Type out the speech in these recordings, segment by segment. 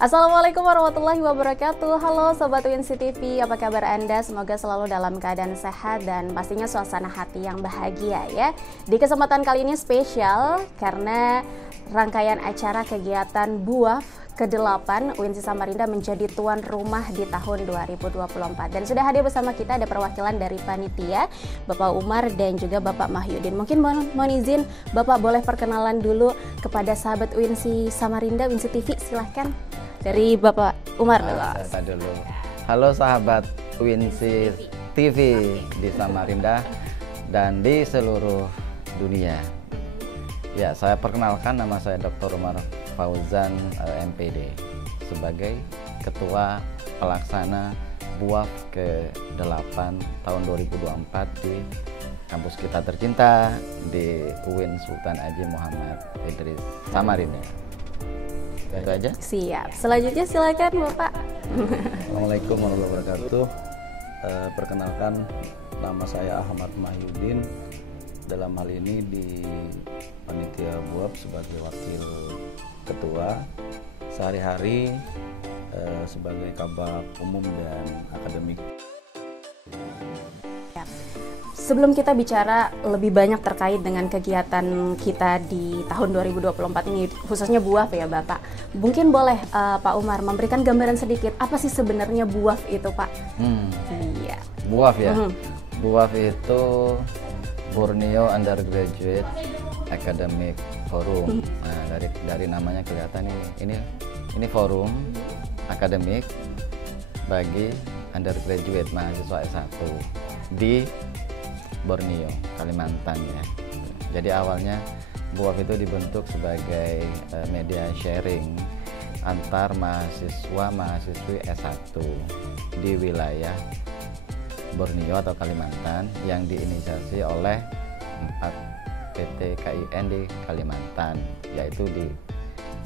Assalamualaikum warahmatullahi wabarakatuh. Halo Sobat UINSI TV, apa kabar Anda? Semoga selalu dalam keadaan sehat dan pastinya suasana hati yang bahagia ya. Di kesempatan kali ini spesial karena rangkaian acara kegiatan BUAF ke-8 UINSI Samarinda menjadi tuan rumah di tahun 2024. Dan sudah hadir bersama kita ada perwakilan dari panitia, Bapak Umar dan juga Bapak Mahyudin. Mungkin mohon izin Bapak boleh perkenalan dulu kepada sahabat UINSI Samarinda, UINSI TV, silahkan. Dari Bapak Umar dulu. Halo sahabat UINSI TV di Samarinda dan di seluruh dunia. Ya, saya perkenalkan, nama saya Dr. Umar Fauzan MPD sebagai Ketua Pelaksana BUAF ke-8 tahun 2024 di kampus kita tercinta di UIN Sultan Haji Muhammad Idris Samarinda. Itu aja. Siap. Selanjutnya silakan Bapak. Assalamualaikum warahmatullahi wabarakatuh. Perkenalkan, nama saya Ahmad Mahyudin. Dalam hal ini di panitia BUAF sebagai wakil ketua, sehari-hari sebagai kabak umum dan akademik. Sebelum kita bicara lebih banyak terkait dengan kegiatan kita di tahun 2024 ini, khususnya BUAF ya Bapak, mungkin boleh Pak Umar memberikan gambaran sedikit apa sih sebenarnya BUAF itu Pak? Iya. BUAF ya. BUAF itu Borneo Undergraduate Academic Forum. Nah, dari namanya kelihatan ini forum akademik bagi undergraduate mahasiswa S1 di Borneo, Kalimantan ya. Jadi awalnya BUAF itu dibentuk sebagai media sharing antar mahasiswa-mahasiswi S1 di wilayah Borneo atau Kalimantan yang diinisiasi oleh 4 PT KIN di Kalimantan, yaitu di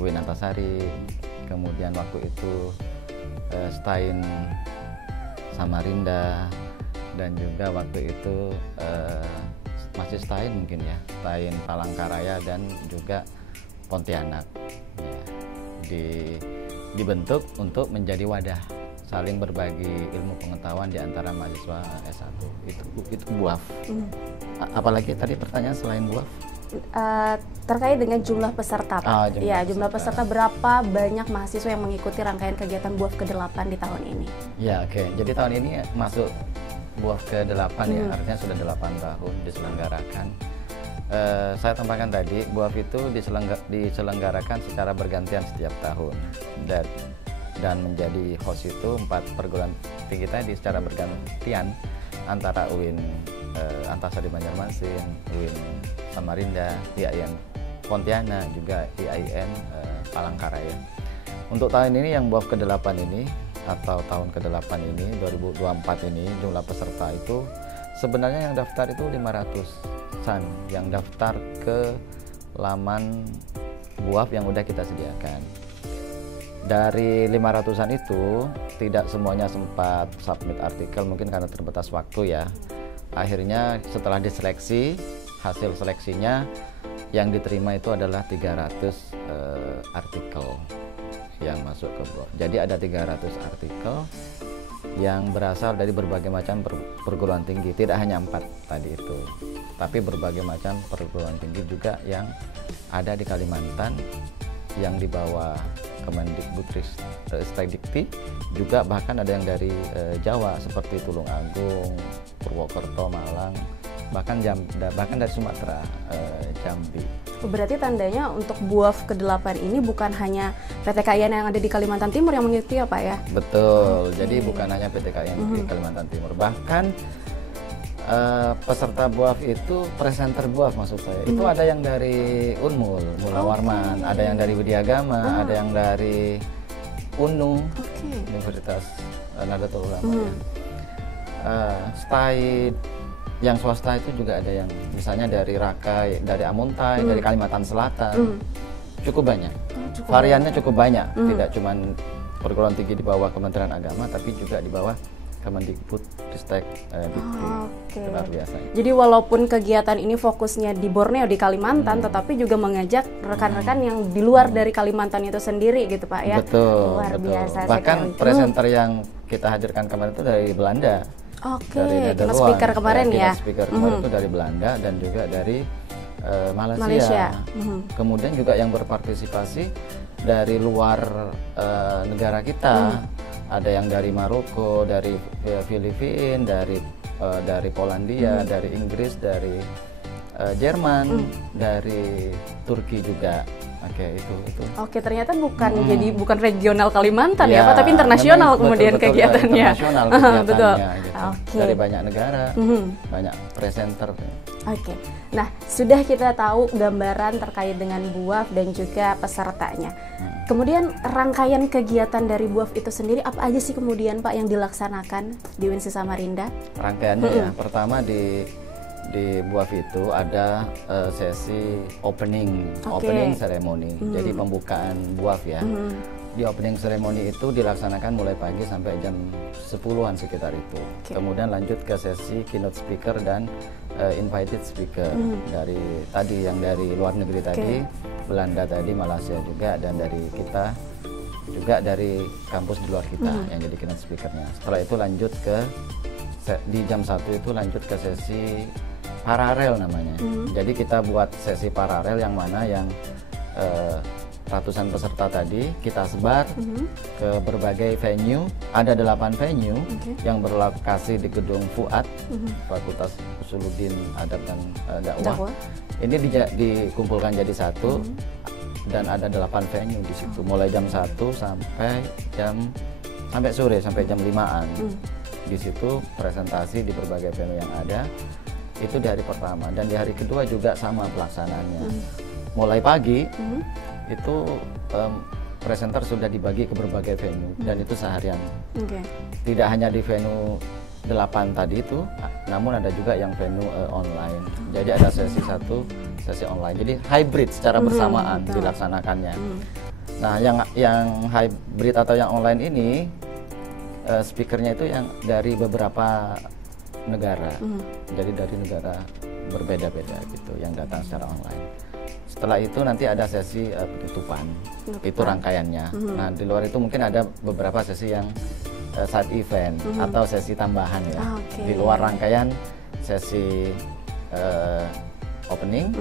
UIN Antasari, kemudian waktu itu STAIN Samarinda, dan juga waktu itu masih STAIN mungkin ya, STAIN Palangkaraya dan juga Pontianak ya, dibentuk untuk menjadi wadah saling berbagi ilmu pengetahuan di antara mahasiswa S1. Itu BUAF. Apalagi tadi pertanyaan selain BUAF? Terkait dengan jumlah peserta Pak. Jumlah peserta berapa banyak mahasiswa yang mengikuti rangkaian kegiatan BUAF ke-8 di tahun ini? Ya, oke. Jadi tahun ini masuk BUAF ke-8 ya, artinya sudah 8 tahun diselenggarakan. Saya tambahkan tadi, BUAF itu diselenggarakan secara bergantian setiap tahun, dan menjadi host itu 4 perguruan tinggi tadi secara bergantian antara UIN Antasari Banjarmasin, UIN Samarinda, IAIN Pontianak, juga IAIN Palangkaraya. Untuk tahun ini yang BUAF ke-8 ini atau tahun ke-8 ini 2024 ini jumlah peserta itu sebenarnya yang daftar itu 500-an yang daftar ke laman BUAF yang udah kita sediakan. Dari 500-an itu tidak semuanya sempat submit artikel, mungkin karena terbatas waktu ya. Akhirnya setelah diseleksi, hasil seleksinya yang diterima itu adalah 300 artikel yang masuk ke BUAF. Jadi ada 300 artikel yang berasal dari berbagai macam perguruan tinggi, tidak hanya 4 tadi itu, tapi berbagai macam perguruan tinggi juga yang ada di Kalimantan, yang di bawah Kemendikbudristek, juga bahkan ada yang dari Jawa seperti Tulung Agung, Purwokerto, Malang, bahkan dari Sumatera, Jambi. Berarti tandanya untuk BUAF ke-8 ini bukan hanya PT KIN yang ada di Kalimantan Timur yang mengikuti ya Pak ya? Betul, jadi bukan hanya PT KIN di Kalimantan Timur, bahkan peserta BUAF itu presenter BUAF maksud saya itu ada yang dari Unmul, Mula Warman, ada yang dari Widyagama, ada yang dari UNU, Universitas Nahdlatul Ulama, STAIN yang swasta itu juga ada yang misalnya dari Rakai, dari Amuntai, dari Kalimantan Selatan, cukup banyak, variannya cukup banyak, tidak cuma perguruan tinggi di bawah Kementerian Agama, tapi juga di bawah Kemendikbud Ristek Oke. luar biasa. Jadi walaupun kegiatan ini fokusnya di Borneo, di Kalimantan, tetapi juga mengajak rekan-rekan yang di luar dari Kalimantan itu sendiri gitu Pak ya. Betul, Luar betul. biasa Bahkan sekali. presenter yang kita hadirkan kemarin itu dari Belanda. Oke, Dari keynote Nederland. speaker kemarin ya. Keynote speaker kemarin itu dari Belanda dan juga dari Malaysia. Malaysia. Kemudian juga yang berpartisipasi dari luar negara kita. Ada yang dari Maroko, dari Filipina, dari Polandia, dari Inggris, dari Jerman, dari Turki juga. Oke, itu. Oke, ternyata bukan regional Kalimantan ya, Ya, Pak, tapi internasional memang kemudian betul-betul kegiatannya. internasional kegiatannya Betul. gitu. Oke. Dari banyak negara, banyak presenter. Oke, nah sudah kita tahu gambaran terkait dengan BUAF dan juga pesertanya. Kemudian rangkaian kegiatan dari BUAF itu sendiri apa aja sih kemudian Pak yang dilaksanakan di UINSI Samarinda? Rangkaiannya ya, pertama di BUAF itu ada sesi opening ceremony. Jadi pembukaan BUAF ya. Di opening ceremony itu dilaksanakan mulai pagi sampai jam 10-an sekitar itu. Kemudian lanjut ke sesi keynote speaker dan invited speaker dari tadi yang dari luar negeri tadi, Belanda tadi, Malaysia juga, dan dari kita juga dari kampus di luar kita yang jadi keynote speakernya. Setelah itu lanjut ke di jam 1 itu lanjut ke sesi paralel namanya. Jadi kita buat sesi paralel yang mana yang ratusan peserta tadi kita sebar ke berbagai venue. Ada 8 venue yang berlokasi di gedung Fuad, Fakultas Usuluddin Adab dan Dakwah. Ini dikumpulkan jadi satu dan ada 8 venue di situ. Mulai jam 1 sampai sore sampai jam 5-an. Di situ presentasi di berbagai venue yang ada. Itu di hari pertama, dan di hari kedua juga sama pelaksanaannya. Mulai pagi itu presenter sudah dibagi ke berbagai venue dan itu seharian. Tidak hanya di venue 8 tadi itu, namun ada juga yang venue online. Jadi ada sesi online. Jadi hybrid secara bersamaan dilaksanakannya. Nah, yang hybrid atau yang online ini speakernya itu yang dari beberapa negara. Jadi dari negara berbeda-beda gitu yang datang secara online. Setelah itu nanti ada sesi penutupan. Itu rangkaiannya. Nah, di luar itu mungkin ada beberapa sesi yang side event atau sesi tambahan ya. Di luar rangkaian sesi opening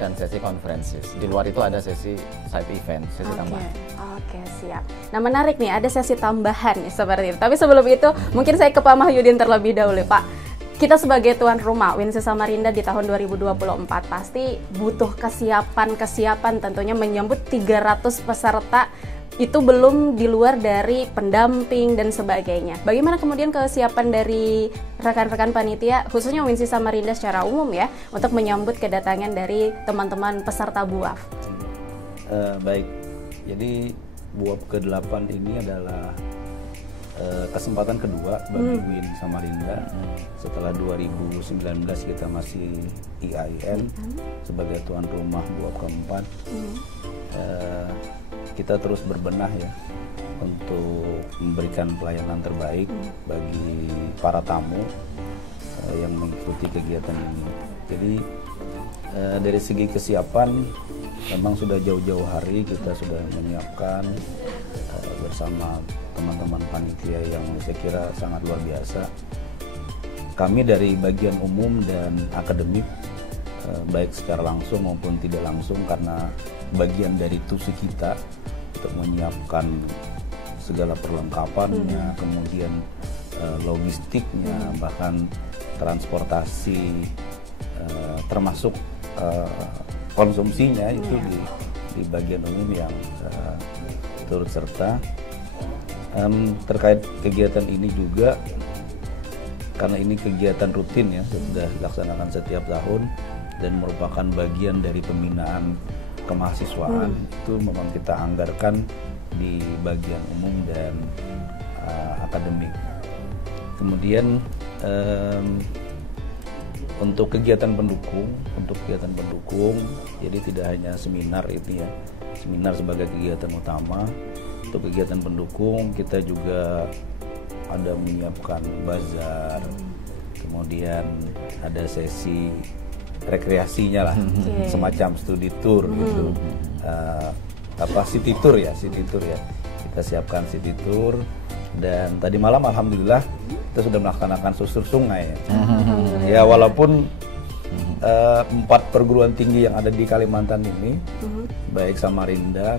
dan sesi conferences. Di luar itu ada sesi side event, sesi tambahan. Oke, siap. Nah, menarik nih, ada sesi tambahan nih, seperti itu. Tapi sebelum itu, mungkin saya ke Pak Mahyudin terlebih dahulu, Pak. Kita sebagai tuan rumah UINSI Samarinda di tahun 2024 pasti butuh kesiapan tentunya menyambut 300 peserta. Itu belum di luar dari pendamping dan sebagainya. Bagaimana kemudian kesiapan dari rekan-rekan panitia, khususnya UINSI Samarinda secara umum ya, untuk menyambut kedatangan dari teman-teman peserta BUAF? Baik, jadi BUAF ke-8 ini adalah kesempatan kedua bagi UIN Samarinda. Setelah 2019 kita masih IAIN sebagai tuan rumah BUAF ke-4. Kita terus berbenah ya untuk memberikan pelayanan terbaik bagi para tamu yang mengikuti kegiatan ini. Jadi dari segi kesiapan memang sudah jauh-jauh hari kita sudah menyiapkan bersama teman-teman panitia yang saya kira sangat luar biasa. Kami dari bagian umum dan akademik baik secara langsung maupun tidak langsung, karena bagian dari tusi kita untuk menyiapkan segala perlengkapannya, kemudian logistiknya, bahkan transportasi termasuk konsumsinya itu di bagian umum yang turut serta. Terkait kegiatan ini juga, karena ini kegiatan rutin ya, sudah dilaksanakan setiap tahun dan merupakan bagian dari pembinaan kemahasiswaan, itu memang kita anggarkan di bagian umum dan akademik. Kemudian untuk kegiatan pendukung, jadi tidak hanya seminar ini ya, seminar sebagai kegiatan utama. Untuk kegiatan pendukung kita juga ada menyiapkan bazar, kemudian ada sesi rekreasinya lah, semacam studi tour gitu, city tour ya, kita siapkan city tour. Dan tadi malam alhamdulillah kita sudah melaksanakan susur sungai. Ya walaupun 4 perguruan tinggi yang ada di Kalimantan ini, baik Samarinda,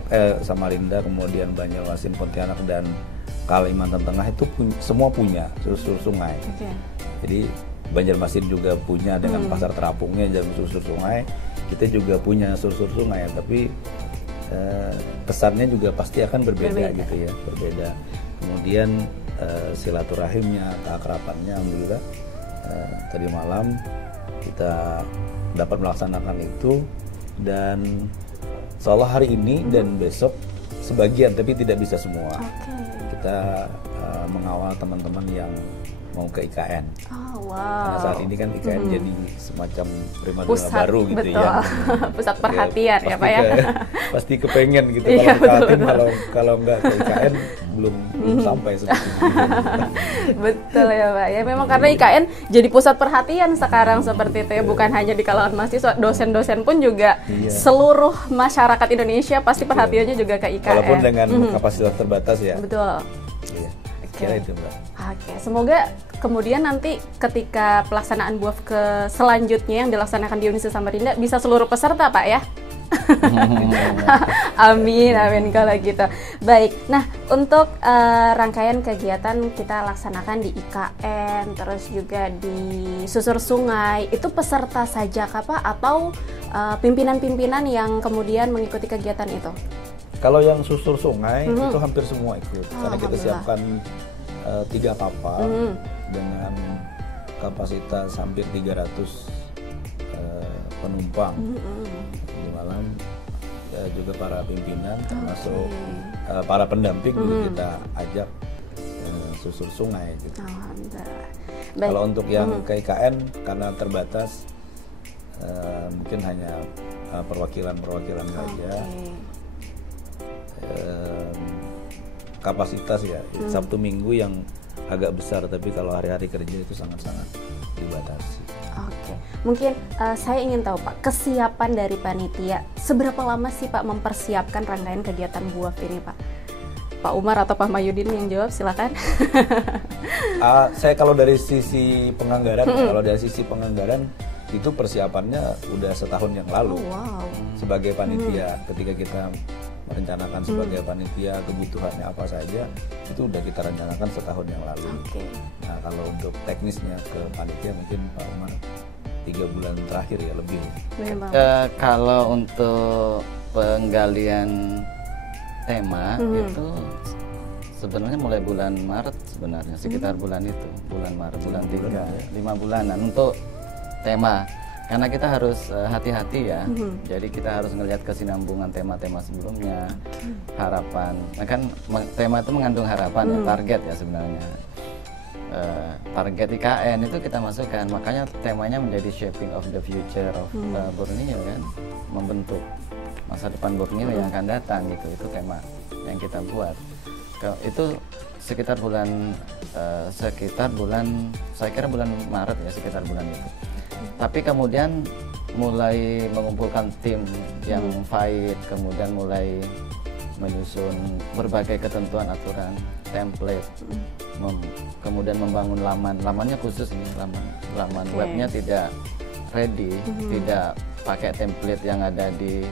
kemudian Banjarmasin, Pontianak dan Kalimantan Tengah itu semua punya susur sungai. Jadi Banjarmasin juga punya dengan pasar terapungnya dan susur sungai. Kita juga punya susur sungai, tapi kesannya juga pasti akan berbeda gitu ya, berbeda. Kemudian silaturahimnya, keakrabannya, alhamdulillah tadi malam kita dapat melaksanakan itu. Dan seolah hari ini dan besok sebagian, tapi tidak bisa semua. Kita mengawal teman-teman yang mau ke IKN. Karena saat ini kan IKN jadi semacam primadona baru gitu ya. Pusat perhatian ya Pak ya. Pasti kepengen gitu kalau nggak ke IKN belum sampai seperti itu. Betul ya Pak. Ya memang karena IKN jadi pusat perhatian sekarang seperti itu ya. Bukan hanya di kalangan mahasiswa, dosen-dosen pun juga seluruh masyarakat Indonesia pasti perhatiannya juga ke IKN. Walaupun dengan kapasitas terbatas ya. Betul. Iya. Kira itu Mbak. Oke, semoga kemudian nanti ketika pelaksanaan BUAF ke selanjutnya yang dilaksanakan di Universitas Samarinda bisa seluruh peserta Pak ya. Amin, amin kalau gitu. Baik, nah untuk rangkaian kegiatan kita laksanakan di IKN, terus juga di susur sungai, itu peserta saja kah Pak atau pimpinan-pimpinan yang kemudian mengikuti kegiatan itu? Kalau yang susur sungai itu hampir semua ikut, karena kita siapkan 3 kapal dengan kapasitas hampir 300 penumpang. Di malam juga para pimpinan termasuk para pendamping juga kita ajak susur sungai gitu. Kalau untuk yang ke IKN karena terbatas, mungkin hanya perwakilan saja. Kapasitas ya, Sabtu Minggu yang agak besar, tapi kalau hari-hari kerja itu sangat-sangat dibatasi. Oke, mungkin saya ingin tahu Pak, kesiapan dari panitia, seberapa lama sih Pak mempersiapkan rangkaian kegiatan BUAF ini Pak? Pak Umar atau Pak Mayudin yang jawab, silakan. Saya kalau dari sisi penganggaran, itu persiapannya udah setahun yang lalu. Sebagai panitia, ketika kita merencanakan sebagai panitia kebutuhannya apa saja, itu udah kita rencanakan setahun yang lalu. Nah kalau untuk teknisnya ke panitia mungkin Pak Umar 3 bulan terakhir ya lebih. Kalau untuk penggalian tema itu sebenarnya mulai bulan Maret sebenarnya, sekitar bulan itu, bulan Maret, bulan 3, 5 bulanan untuk tema. Karena kita harus hati-hati ya, jadi kita harus ngelihat kesinambungan tema-tema sebelumnya, harapan. Nah kan tema itu mengandung harapan ya, target ya sebenarnya. Target IKN itu kita masukkan, makanya temanya menjadi shaping of the future of Borneo kan, membentuk masa depan Borneo yang akan datang gitu. Itu tema yang kita buat. Itu sekitar bulan saya kira bulan Maret ya, sekitar bulan itu. Tapi kemudian mulai mengumpulkan tim yang fight, kemudian mulai menyusun berbagai ketentuan, aturan, template, kemudian membangun lamannya khusus ini, laman webnya tidak ready, tidak pakai template yang ada di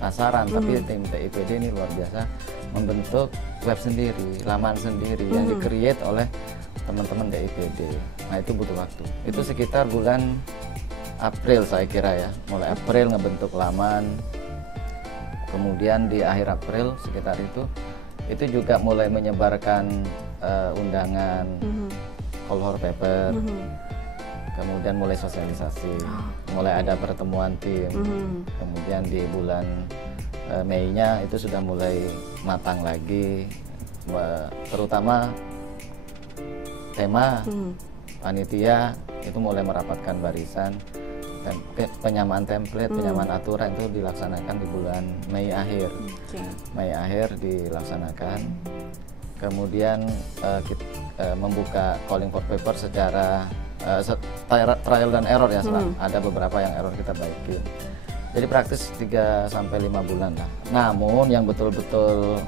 pasaran, tapi tim TIPD ini luar biasa membentuk web sendiri, laman sendiri yang di-create oleh teman-teman DIPD. Nah itu butuh waktu. Itu sekitar bulan April saya kira ya, mulai April ngebentuk laman. Kemudian di akhir April sekitar itu juga mulai menyebarkan undangan, call paper. Kemudian mulai sosialisasi, mulai ada pertemuan tim. Kemudian di bulan Mei-nya itu sudah mulai matang lagi, terutama tema panitia itu mulai merapatkan barisan, penyamaan template, penyamaan aturan itu dilaksanakan di bulan Mei akhir. Mei akhir dilaksanakan. Kemudian membuka calling for paper secara trial dan error ya, ada beberapa yang error kita baikin. Jadi praktis 3 sampai 5 bulan lah. Namun yang betul-betul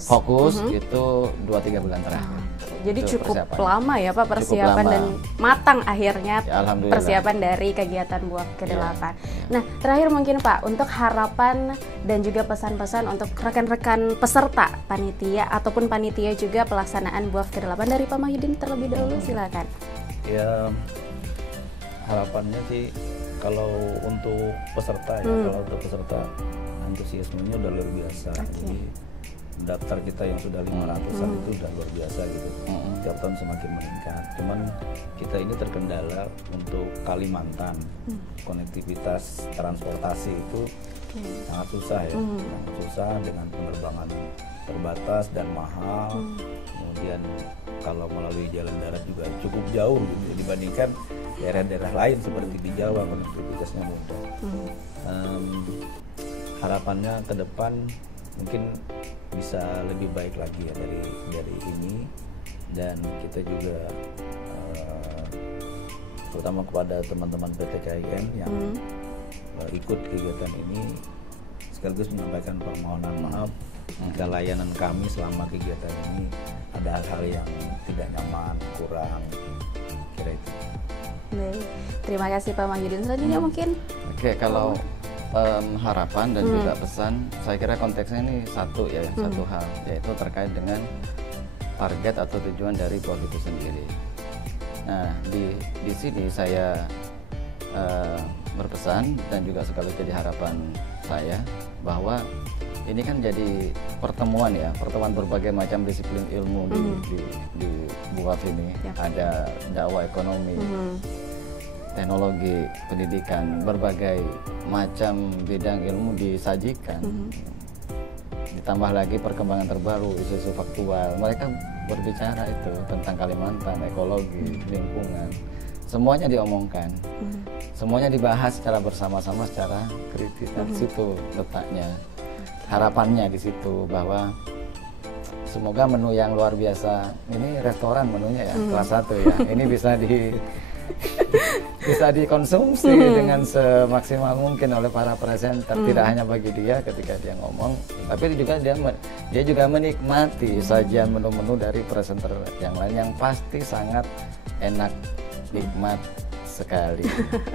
fokus itu 2-3 bulan terakhir. Jadi itu cukup lama ya Pak persiapan dan matang akhirnya ya, persiapan dari kegiatan buah ke-8. Nah terakhir mungkin Pak, untuk harapan dan juga pesan-pesan untuk rekan-rekan peserta panitia ataupun panitia juga pelaksanaan buah ke-8 dari Pak Mahyudin terlebih dahulu, silakan. Ya harapannya sih kalau untuk peserta kalau untuk peserta antusiasmenya udah luar biasa. Jadi daftar kita yang sudah 500-an itu udah luar biasa gitu. Tiap tahun semakin meningkat. Cuman kita ini terkendala untuk Kalimantan. Konektivitas transportasi itu sangat susah ya. Sangat susah dengan penerbangan terbatas dan mahal. Kemudian kalau melalui jalan darat juga cukup jauh gitu, dibandingkan daerah-daerah lain seperti di Jawa, konektivitasnya mudah. Harapannya ke depan mungkin bisa lebih baik lagi ya dari ini, dan kita juga terutama kepada teman-teman PT KAIN yang ikut kegiatan ini sekaligus menyampaikan permohonan maaf jika layanan kami selama kegiatan ini ada hal-hal yang tidak nyaman, kurang, kira itu. Baik, terima kasih Pak Mahyudin. Selanjutnya mungkin kalau harapan dan juga pesan, saya kira konteksnya ini satu hal, yaitu terkait dengan target atau tujuan dari buah itu sendiri. Nah di sini saya berpesan dan juga sekaligus jadi harapan saya bahwa ini kan jadi pertemuan berbagai macam disiplin ilmu di buah ini. Ada dakwah ekonomi, teknologi, pendidikan, berbagai macam bidang ilmu disajikan. Ditambah lagi perkembangan terbaru, isu-isu faktual. Mereka berbicara itu tentang Kalimantan, ekologi, lingkungan. Semuanya diomongkan. Semuanya dibahas secara bersama-sama, secara kritis. Di situ letaknya. Harapannya di situ bahwa semoga menu yang luar biasa, ini restoran menunya ya, kelas 1 ya. Ini bisa dikonsumsi dengan semaksimal mungkin oleh para presenter. Tidak hanya bagi dia ketika dia ngomong, tapi juga dia juga menikmati sajian menu-menu dari presenter yang lain yang pasti sangat enak, nikmat sekali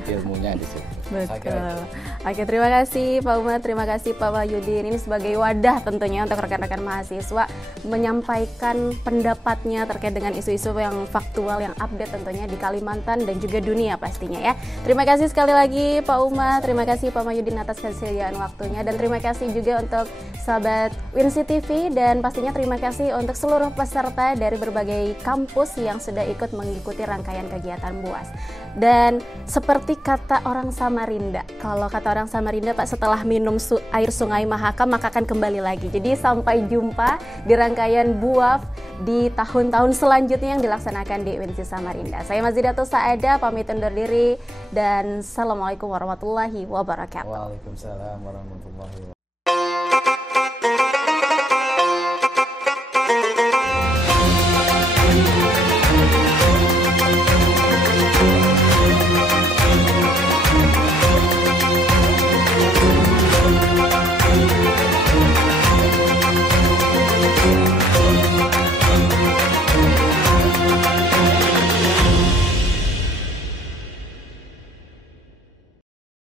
ilmunya di situ. Betul. Oke, terima kasih Pak Umar, terima kasih Pak Mahyudin. Ini sebagai wadah tentunya untuk rekan-rekan mahasiswa menyampaikan pendapatnya terkait dengan isu-isu yang faktual, yang update tentunya di Kalimantan dan juga dunia pastinya ya. Terima kasih sekali lagi Pak Umar, terima kasih Pak Mahyudin atas kesediaan waktunya, dan terima kasih juga untuk sahabat Winsi TV, dan pastinya terima kasih untuk seluruh peserta dari berbagai kampus yang sudah ikut mengikuti rangkaian kegiatan BUAS. Dan seperti kata orang Samarinda, kalau kata orang Samarinda Pak, setelah minum air sungai Mahakam maka akan kembali lagi. Jadi sampai jumpa di rangkaian BUAF di tahun-tahun selanjutnya yang dilaksanakan di Winsi Samarinda. Saya Mazidatul Saada pamit undur diri, dan Assalamualaikum warahmatullahi wabarakatuh. Waalaikumsalam warahmatullahi wabarakatuh.